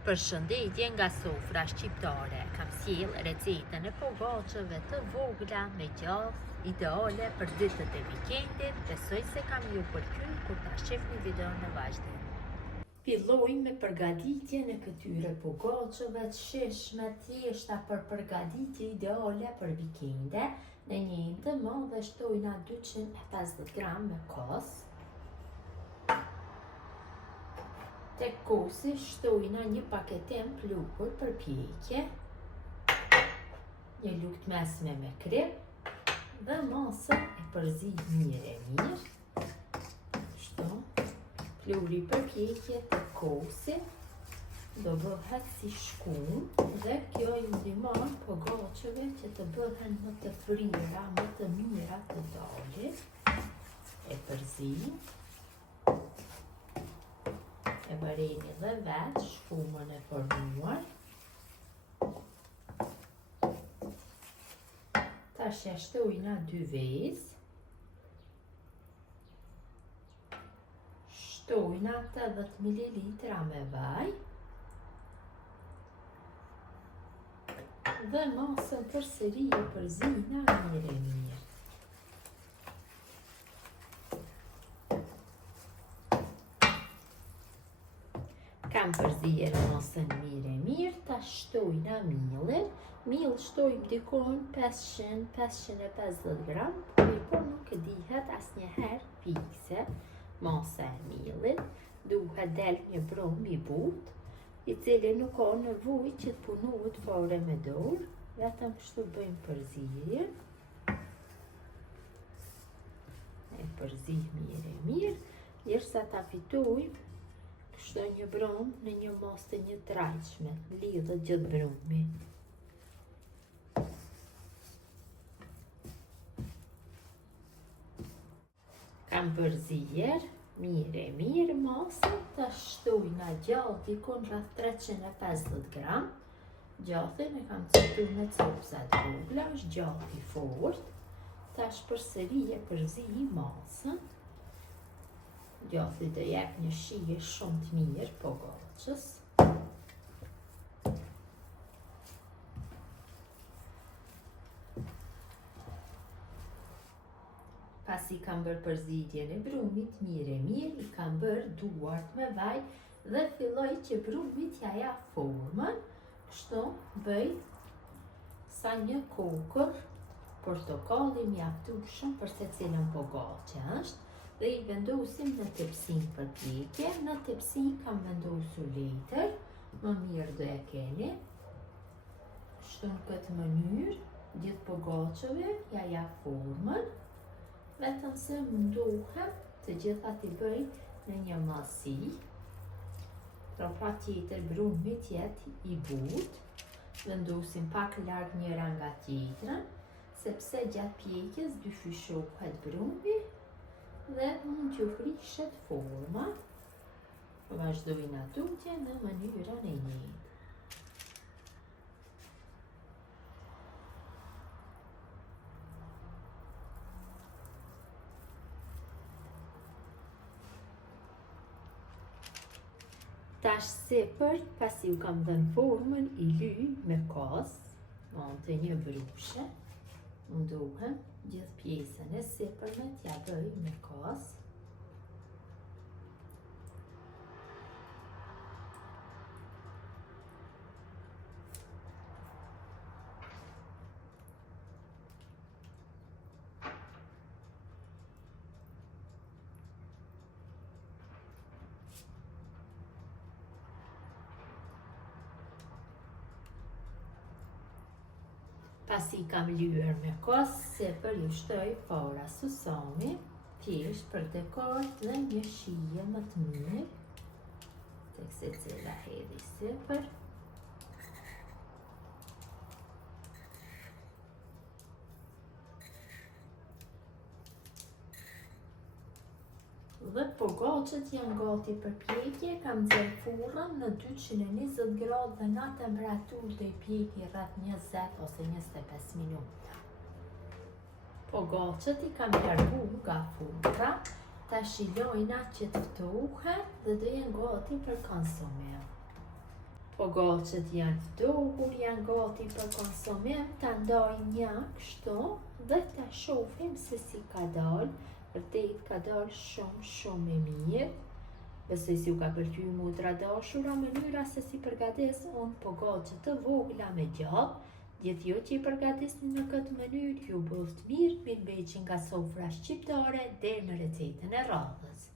Përshëndetje nga sofra shqiptare, kam sjell recetën e pogaçave të vogla me gjallë ideale për ditët e vikendit. Besoj se kam ju pëlqyer kur ta shihni videon në vazhdim. Fillojmë me përgatitjen e këtyre pogaçave të shijshme, thjeshta për përgatitje ideale për vikende. Në një të madhe shtojna 250 gram me kos. Tek kosi shtojna një paketim pluhur për pjekje, një lugë mesme me krip dhe masën e përzi mirë. Kështu, pluhuri për pjekje tek kosi do bëhet si shkum dhe kjo i ndihmon pogaçave që të bëhen më të frira, më të mira të dalit. E përzi. E vëreni dhe vetë shkumën e formuar. Tash ja shtojna 2 vezë. Shtojna 80 ml me vaj. Dhe masën përsëri e përzina mirë. Kam përzier masën mirë, ta shtojna millin. Mill shtojmë dikon 500-550 gram, por nuk e dihet asnjëherë fikse masa e millit. Duhet del një brum i butë, i cili nuk ka nevojë që të punohet fare me dorë, vetëm kështu bëjmë përzierjen. E përzih mirë, derisa ta fitojmë kështu një brum në një masë të njëtrajtshme, lidhet gjithë brumi. Kam përzier mirë masën, ta shtojna gjatë dikon rreth 350 gram. Gjathin e kam coptuar në copsa të vogla, është gjatë i fortë. Tash përsëri e përzij masën. Gjathi do jep një shije shumë të mirë pogaçës. Pasi kam bërë përzitjen e brumit mirë, i kam bërë duart me vaj dhe filloj që brumit ja jap formën. Kështu bëj sa një kokër portokalli mjaftueshëm për secilën pogaçe është. Dhe i vendosim në tepsin për pjekje. Në tepsin kam vendosur letër, më mirë do e keni. Kështu në këtë mënyrë, gjithë pogaçave ja jap formën, vetëm se mundohem të gjitha t'i bëj në një masi. Pra patjetër brumi t'jetë i butë, vendosim pak larg njëra nga tjetrën, sepse gjatë pjekjes dyfishohet brumi dhe mund t'ju prishet forma. Vazhdojna tutje në mënyrën e njëjtë. Tash sipër, pasi u kam dhënë formën, i lyj me kos, të një brushe. Mundohem gjithë pjesën e sipërme t'ja bëj me kos. Pasi kam lyer me kos, sipër ju shtoj fara susami, thjesht për dekor dhe një shije më të mirë, tek secila hedhi sipër. Dhe pogaçet janë gati për pjekje, kam nxjerr furrën në 220 gradë dhe nga temperaturë do i pjeki rreth 20 ose 25 minuta. Pogaçet i kam larguar nga furra, tash i lojna që të ftohen dhe do jenë gati për konsumim. Po gocët janë vdukur, janë gati për konsumim, ta ndaj një kështu dhe ta shohim se si ka dalë. Vërtet ka dalë shumë e mirë. Besoj si u ka pëlqyer motra dashura mënyra se si përgatis unë po gocët të vogla me gjallë. Gjithë jo që i përgatisni në këtë mënyrë, ju bëft mirë, mirëmbëjtje nga sofra shqiptare deri në recetën e radhës.